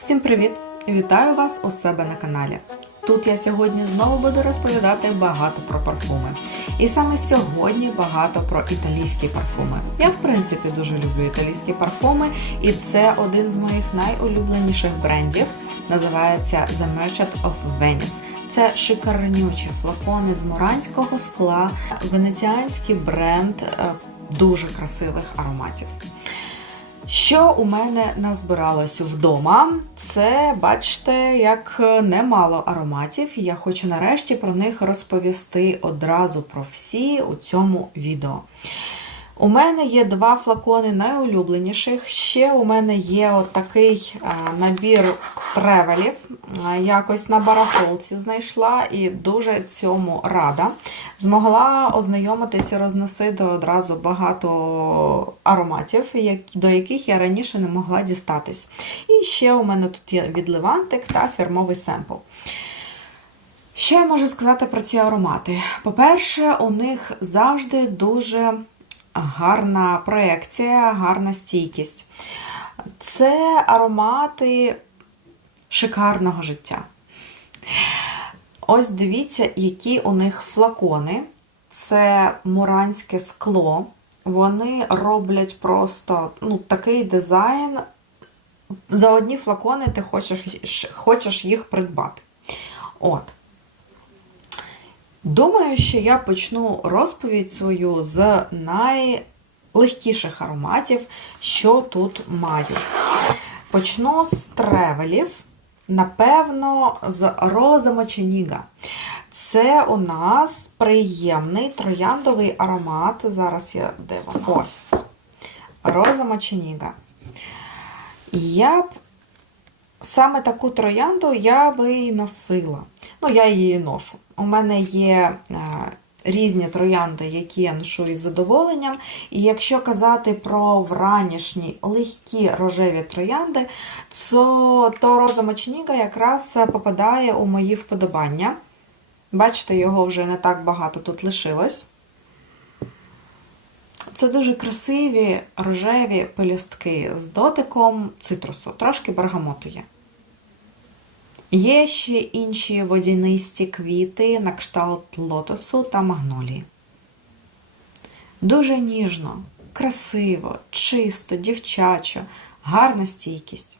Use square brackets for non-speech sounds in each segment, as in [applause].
Всім привіт! Вітаю вас у себе на каналі. Тут я сьогодні знову буду розповідати багато про парфуми. І саме сьогодні багато про італійські парфуми. Я, в принципі, дуже люблю італійські парфуми, і це один з моїх найулюбленіших брендів. Називається The Merchant of Venice. Це шикарнючі флакони з муранського скла, венеціанський бренд е, дуже красивих ароматів. Що у мене назбиралось вдома, це, бачите, як немало ароматів. Я хочу нарешті про них розповісти одразу про всі у цьому відео. У мене є два флакони найулюбленіших. Ще у мене є от такий набір тревелів. Якось на барахолці знайшла і дуже цьому рада. Змогла ознайомитися і розносити одразу багато ароматів, до яких я раніше не могла дістатись. І ще у мене тут є відливантик та фірмовий семпл. Що я можу сказати про ці аромати? По-перше, у них завжди дуже гарна проекція, гарна стійкість. Це аромати шикарного життя. Ось дивіться, які у них флакони. Це муранське скло. Вони роблять просто ну, такий дизайн. За одні флакони ти хочеш, хочеш їх придбати. От. Думаю, що я почну розповідь свою з найлегкіших ароматів, що тут маю. Почну з тревелів, напевно, з Роза Моченіга. Це у нас приємний трояндовий аромат. Зараз я де? Ось. Роза Моченіга. Я б саме таку троянду я би і носила. Ну, я її ношу. У мене є е, різні троянди, які я ношу із задоволенням. І якщо казати про вранішні легкі рожеві троянди, то, то роза Мочніга якраз попадає у мої вподобання. Бачите, його вже не так багато тут лишилось. Це дуже красиві рожеві пелюстки з дотиком цитрусу, трошки бергамоту є. Є ще інші водянисті квіти на кшталт лотосу та магнолії. Дуже ніжно, красиво, чисто, дівчачо, гарна стійкість.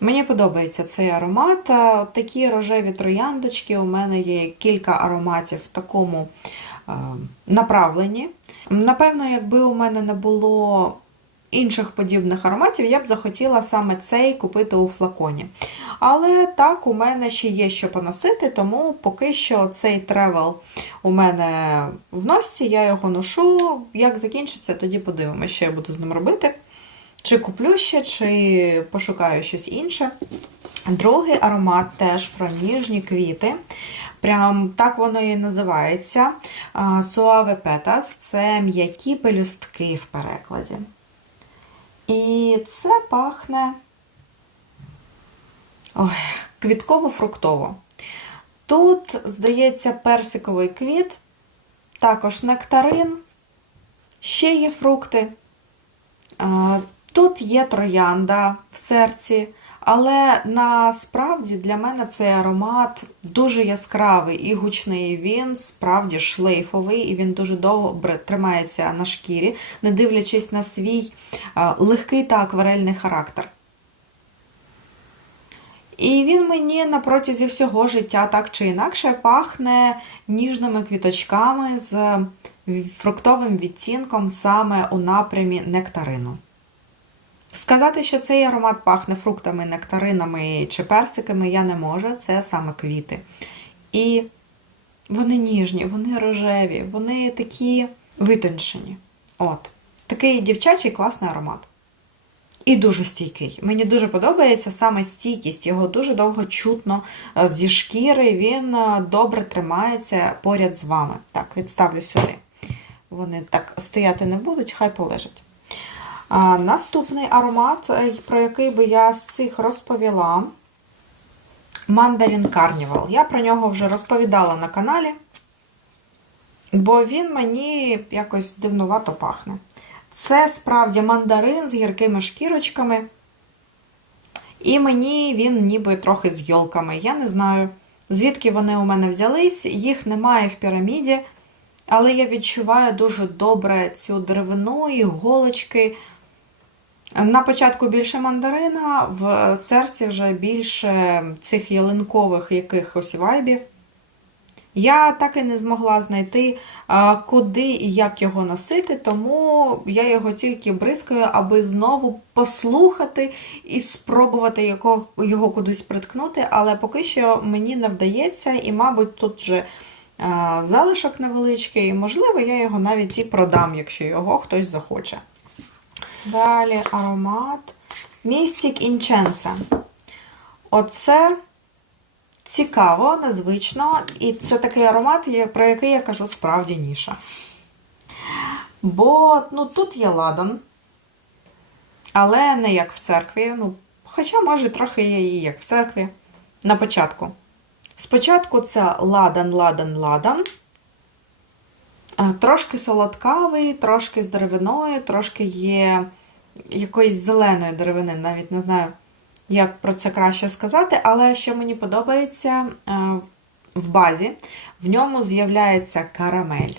Мені подобається цей аромат. Такі рожеві трояндочки. У мене є кілька ароматів в такому е, направленні. Напевно, якби у мене не було інших подібних ароматів, я б захотіла саме цей купити у флаконі. Але так, у мене ще є що поносити, тому поки що цей тревел у мене в носці, я його ношу. Як закінчиться, тоді подивимося, що я буду з ним робити. Чи куплю ще, чи пошукаю щось інше. Другий аромат теж про ніжні квіти. Прям так воно і називається. Suave Petals це м'які пелюстки в перекладі. Це пахне квітково-фруктово. Тут, здається, персиковий квіт, також нектарин, ще є фрукти. Тут є троянда в серці, але насправді для мене цей аромат дуже яскравий і гучний. Він справді шлейфовий і він дуже добре тримається на шкірі, не дивлячись на свій легкий та акварельний характер. І він мені на протязі всього життя так чи інакше пахне ніжними квіточками з фруктовим відтінком саме у напрямі нектарину. Сказати, що цей аромат пахне фруктами, нектаринами чи персиками, я не можу, це саме квіти. І вони ніжні, вони рожеві, вони такі витончені. От. Такий дівчачий класний аромат. І дуже стійкий. Мені дуже подобається саме стійкість, його дуже довго чутно е, зі шкіри, він е, добре тримається поряд з вами. Так, відставлю сюди. Вони так стояти не будуть, хай полежать. Наступний аромат, е, про який би я з цих розповіла, Мандарін Carnival. Я про нього вже розповідала на каналі, бо він мені якось дивнувато пахне. Це справді мандарин з гіркими шкірочками. І мені він ніби трохи з йолками. Я не знаю, звідки вони у мене взялись, їх немає в піраміді, але я відчуваю дуже добре цю деревину і голочки. На початку більше мандарина, в серці вже більше цих ялинкових якихось вайбів. Я так і не змогла знайти, куди і як його носити, тому я його тільки бризкаю, аби знову послухати і спробувати його, кудись приткнути, але поки що мені не вдається, і, мабуть, тут вже залишок невеличкий, і, можливо, я його навіть і продам, якщо його хтось захоче. Далі аромат Mystic Incense. Оце цікаво, незвично, і це такий аромат, про який я кажу справді ніша. Бо ну, тут є ладан, але не як в церкві. Ну, хоча, може, трохи є і як в церкві. На початку. Спочатку це ладан, ладан, ладан. Е, Трошки солодкавий, трошки з деревиною, трошки є якоїсь зеленої деревини, навіть не знаю, як про це краще сказати, але що мені подобається е, в базі, в ньому з'являється карамель,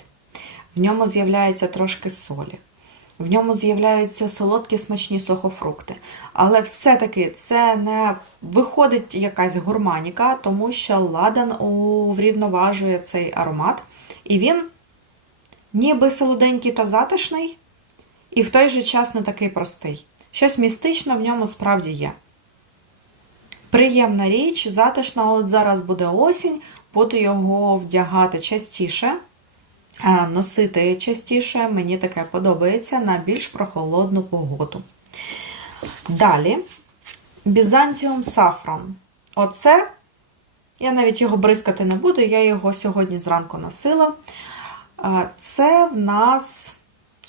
в ньому з'являється трошки солі, в ньому з'являються солодкі смачні сухофрукти. Але все-таки це не виходить якась гурманіка, тому що ладан врівноважує цей аромат, і він ніби солоденький та затишний, і в той же час не такий простий. Щось містично в ньому справді є. Приємна річ, затишна, от зараз буде осінь, буду його вдягати частіше, е, носити частіше, мені таке подобається на більш прохолодну погоду. Далі Byzantium Saffron. Оце, я навіть його бризкати не буду, я його сьогодні зранку носила. Е, Це в нас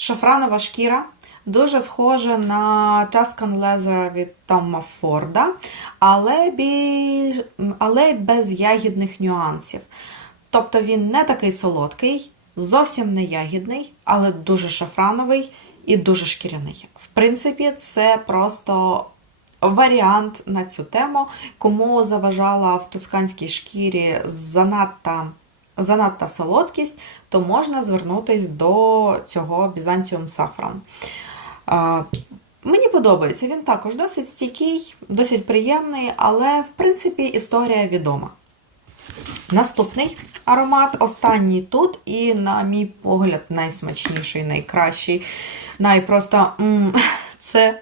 шафранова шкіра, дуже схожа на Tuscan Leather від Тома Форда, але, бі... але без ягідних нюансів. Тобто він не такий солодкий, зовсім не ягідний, але дуже шафрановий і дуже шкіряний. В принципі, це просто варіант на цю тему, кому заважала в тосканській шкірі занадто, занадто солодкість, то можна звернутися до цього Byzantium Saffron. Мені подобається, він також досить стійкий, досить приємний, але в принципі історія відома. Наступний аромат, останній тут, і, на мій погляд, найсмачніший, найкращий, найпросто м, [laughs] це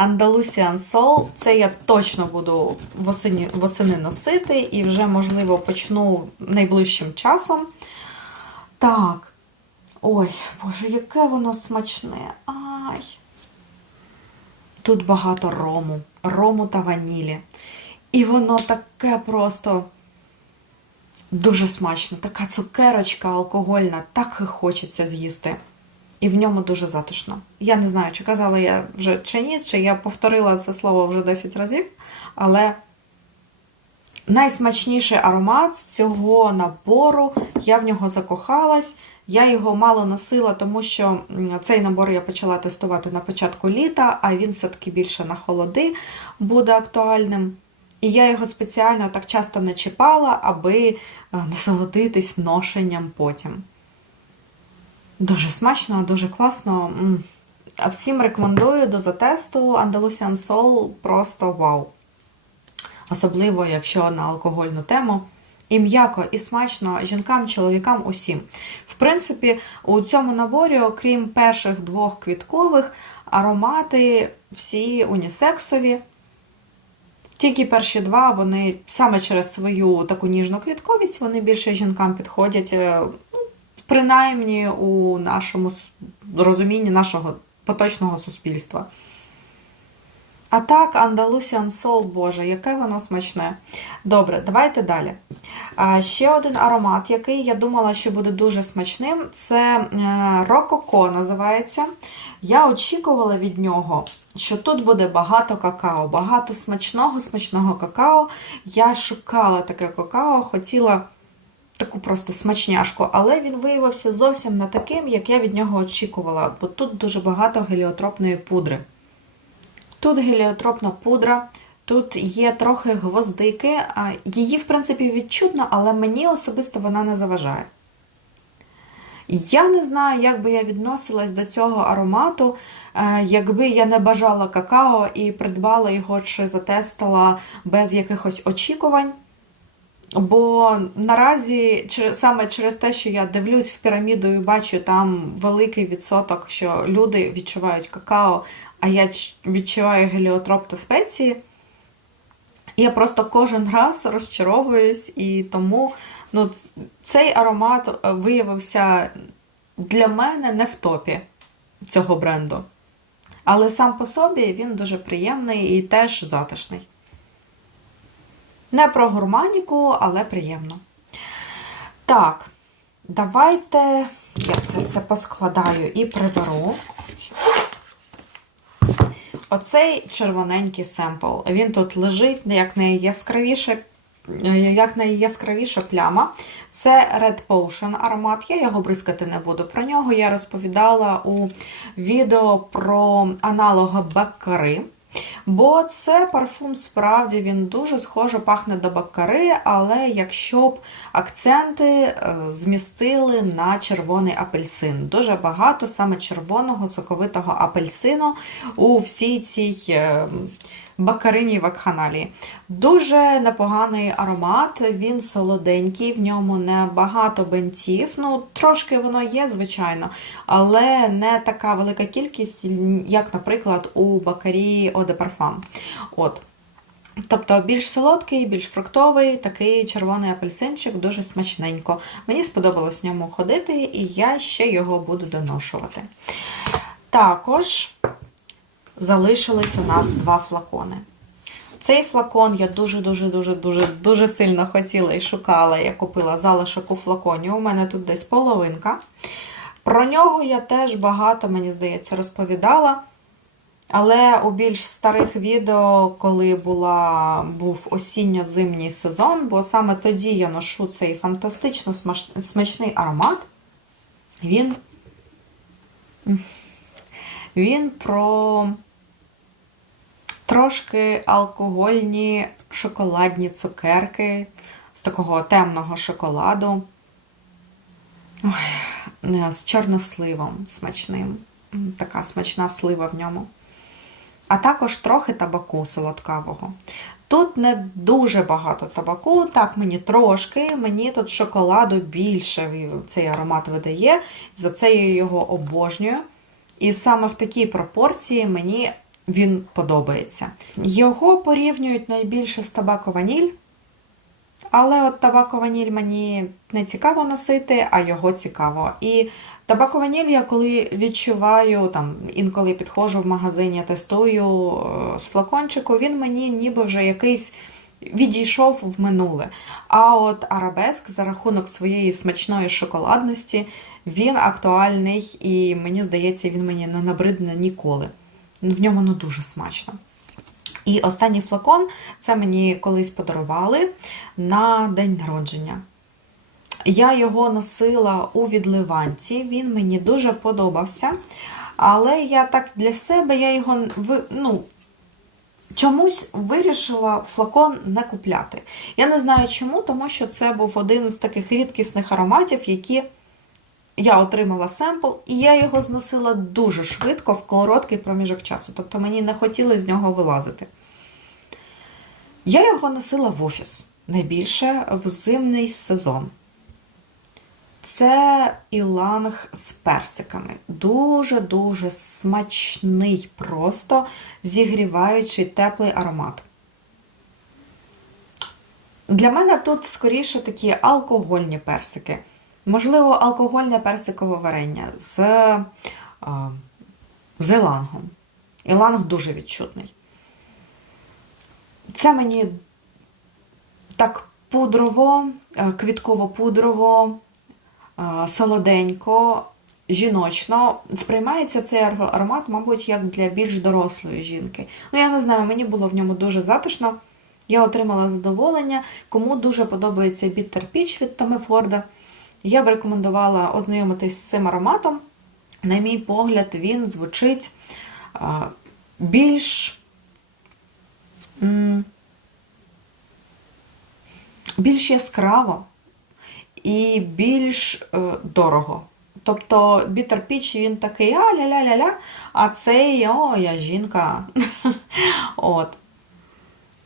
Andalusian Soul. Це я точно буду восені, восени носити і вже, можливо, почну найближчим часом. Так. Ой, боже, яке воно смачне. Ай. Тут багато рому, рому та ванілі. І воно таке просто дуже смачно. Така цукерочка алкогольна, так і хочеться з'їсти. І в ньому дуже затишно. Я не знаю, чи казала я вже чи ні, чи я повторила це слово вже 10 разів, але найсмачніший аромат цього набору, я в нього закохалась. Я його мало носила, тому що цей набор я почала тестувати на початку літа, а він все-таки більше на холоди буде актуальним. І я його спеціально так часто не чіпала, аби е, насолодитись ношенням потім. Дуже смачно, дуже класно. Всім рекомендую до затесту Andalusian Soul просто вау. Особливо, якщо на алкогольну тему. І м'яко, і смачно жінкам, чоловікам, усім. В принципі, у цьому наборі, окрім перших двох квіткових, аромати всі унісексові. Тільки перші два, вони саме через свою таку ніжну квітковість, вони більше жінкам підходять, е, принаймні у нашому розумінні нашого поточного суспільства. А так, Andalusian Soul, боже, яке воно смачне. Добре, давайте далі. Ще один аромат, який я думала, що буде дуже смачним, це Рококо називається. Я очікувала від нього, що тут буде багато какао, багато смачного, смачного какао. Я шукала таке какао, хотіла таку просто смачняшку, але він виявився зовсім не таким, як я від нього очікувала, бо тут дуже багато геліотропної пудри. Тут геліотропна пудра, Тут є трохи гвоздики, її, в принципі, відчутно, але мені особисто вона не заважає. Я не знаю, як би я відносилась до цього аромату, е, якби я не бажала какао і придбала його чи затестила без якихось очікувань. Бо наразі саме через те, що я дивлюсь в піраміду і бачу там великий відсоток, що люди відчувають какао, а я відчуваю геліотроп та спеції, я просто кожен раз розчаровуюсь, і тому ну, цей аромат е, виявився для мене не в топі цього бренду. Але сам по собі він дуже приємний і теж затишний. Не про гурманіку, але приємно. Так, давайте я це все поскладаю і приберу. Оцей червоненький семпл. Він тут лежить як найяскравіше, як найяскравіша пляма. Це Red Potion аромат. Я його бризкати не буду. Про нього я розповідала у відео про аналога Баккари. Бо це парфум справді він дуже схоже пахне до баккари, але якщо б акценти е, змістили на червоний апельсин. Дуже багато саме червоного соковитого апельсину у всій цій баккариній вакханалії. Дуже непоганий аромат, він солоденький, в ньому не багато бенців. Ну, трошки воно є, звичайно, але не така велика кількість, як, наприклад, у бакарі de Parfum. От. Тобто більш солодкий, більш фруктовий, такий червоний апельсинчик, дуже смачненько. Мені сподобалось в ньому ходити, і я ще його буду доношувати. Також залишились у нас два флакони. Цей флакон я дуже-дуже-дуже-дуже дуже сильно хотіла і шукала. Я купила залишок у флаконі. У мене тут десь половинка. Про нього я теж багато, мені здається, розповідала. Але у більш старих відео, коли була, був осінньо-зимній сезон, бо саме тоді я ношу цей фантастично смачний аромат, він, він про трошки алкогольні шоколадні цукерки з такого темного шоколаду. Ой, з чорносливом смачним. Така смачна слива в ньому. А також трохи табаку солодкавого. Тут не дуже багато табаку, так мені трошки, мені тут шоколаду більше цей аромат видає, за це я його обожнюю. І саме в такій пропорції мені він подобається. Його порівнюють найбільше з табако ваніль, але от табако ваніль мені не цікаво носити, а його цікаво. І табако ваніль я коли відчуваю, там, інколи підходжу в магазині, тестую з флакончику, він мені ніби вже якийсь. Відійшов в минуле. А от арабеск за рахунок своєї смачної шоколадності, він актуальний і мені здається, він мені не набридне ніколи. В ньому ну дуже смачно. І останній флакон це мені колись подарували на день народження. Я його носила у відливанці, він мені дуже подобався. Але я так для себе я його ну, чомусь вирішила флакон не купляти. Я не знаю чому, тому що це був один з таких рідкісних ароматів, які я отримала семпл, і я його зносила дуже швидко в короткий проміжок часу. Тобто мені не хотілося з нього вилазити. Я його носила в офіс найбільше в зимний сезон. Це іланг з персиками. Дуже-дуже смачний, просто зігріваючий теплий аромат. Для мене тут скоріше такі алкогольні персики. Можливо, алкогольне персикове варення з а, з ілангом. Іланг дуже відчутний. Це мені так пудрово, квітково-пудрово, солоденько, жіночно. Сприймається цей аромат, мабуть, як для більш дорослої жінки. Ну, я не знаю, мені було в ньому дуже затишно. Я отримала задоволення. Кому дуже подобається Bitter Peach від Томи Форда. Я б рекомендувала ознайомитись з цим ароматом. На мій погляд, він звучить більш більш яскраво і більш е, дорого. Тобто Bitter Peach, він такий а ля ля ля ля а цей о, я жінка. [laughs] От.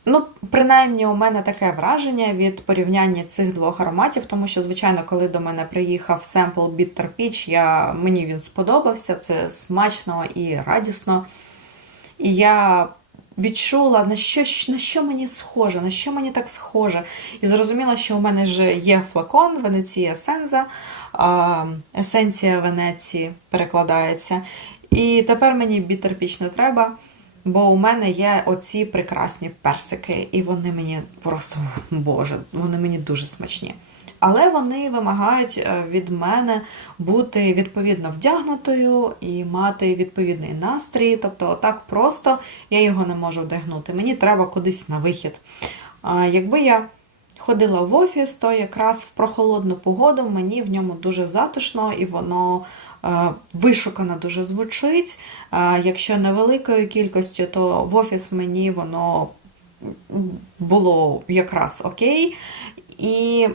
Ну, принаймні, у мене таке враження від порівняння цих двох ароматів, тому що, звичайно, коли до мене приїхав семпл Bitter Peach, я, мені він сподобався, це смачно і радісно. І я відчула, на що, на що мені схоже, на що мені так схоже. І зрозуміла, що у мене вже є флакон Венеція Сенза, есенція Венеції перекладається. І тепер мені Bitter Peach не треба. Бо у мене є оці прекрасні персики, і вони мені просто, боже, вони мені дуже смачні. Але вони вимагають е, від мене бути відповідно вдягнутою і мати відповідний настрій. Тобто, так просто я його не можу вдягнути. Мені треба кудись на вихід. А Якби я ходила в офіс, то якраз в прохолодну погоду мені в ньому дуже затишно і воно вишукано дуже звучить. Якщо невеликою кількістю, то в офіс мені воно було якраз окей. І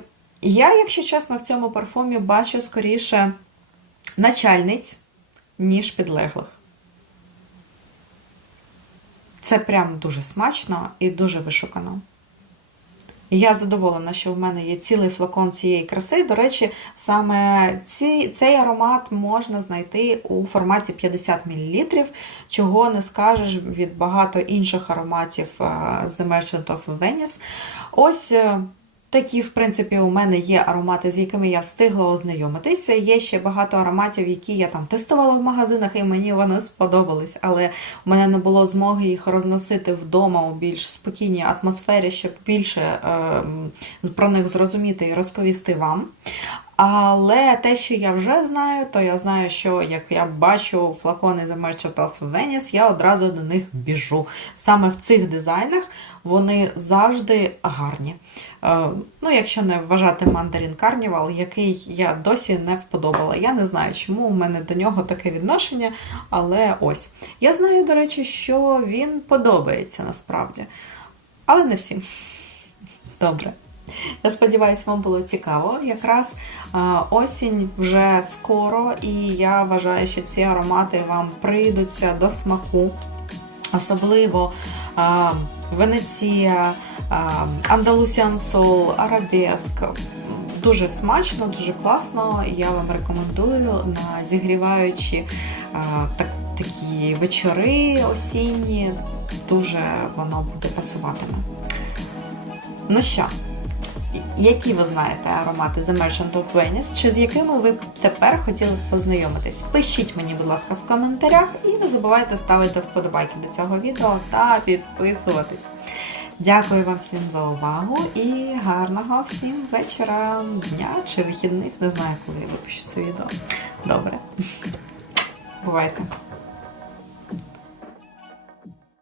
я, якщо чесно, в цьому парфумі бачу скоріше начальниць, ніж підлеглих. Це прям дуже смачно і дуже вишукано. Я задоволена, що в мене є цілий флакон цієї краси. До речі, саме ці, цей аромат можна знайти у форматі 50 мл, чого не скажеш від багато інших ароматів е, The Merchant of Venice. Ось е, такі, в принципі, у мене є аромати, з якими я встигла ознайомитися. Є ще багато ароматів, які я там тестувала в магазинах, і мені вони сподобались. Але у мене не було змоги їх розносити вдома у більш спокійній атмосфері, щоб більше е, про них зрозуміти і розповісти вам. Але те, що я вже знаю, то я знаю, що як я бачу флакони The Merchant of я одразу до них біжу. Саме в цих дизайнах вони завжди гарні. Е, ну, якщо не вважати Mandarin Carnival, який я досі не вподобала. Я не знаю, чому у мене до нього таке відношення, але ось. Я знаю, до речі, що він подобається насправді. Але не всім. Добре. Я сподіваюся, вам було цікаво. Якраз а, осінь вже скоро, і я вважаю, що ці аромати вам прийдуться до смаку. Особливо а, Венеція, Андалусіан Сол, Арабеск. Дуже смачно, дуже класно. Я вам рекомендую на зігріваючі так, такі вечори осінні, дуже воно буде пасуватиме. Ну що? Які ви знаєте аромати The Merchant of чи з якими ви тепер хотіли б познайомитись? Пишіть мені, будь ласка, в коментарях і не забувайте ставити вподобайки до цього відео та підписуватись. Дякую вам всім за увагу і гарного всім вечора, дня чи вихідних. Не знаю, коли я випущу це відео. Добре. Бувайте!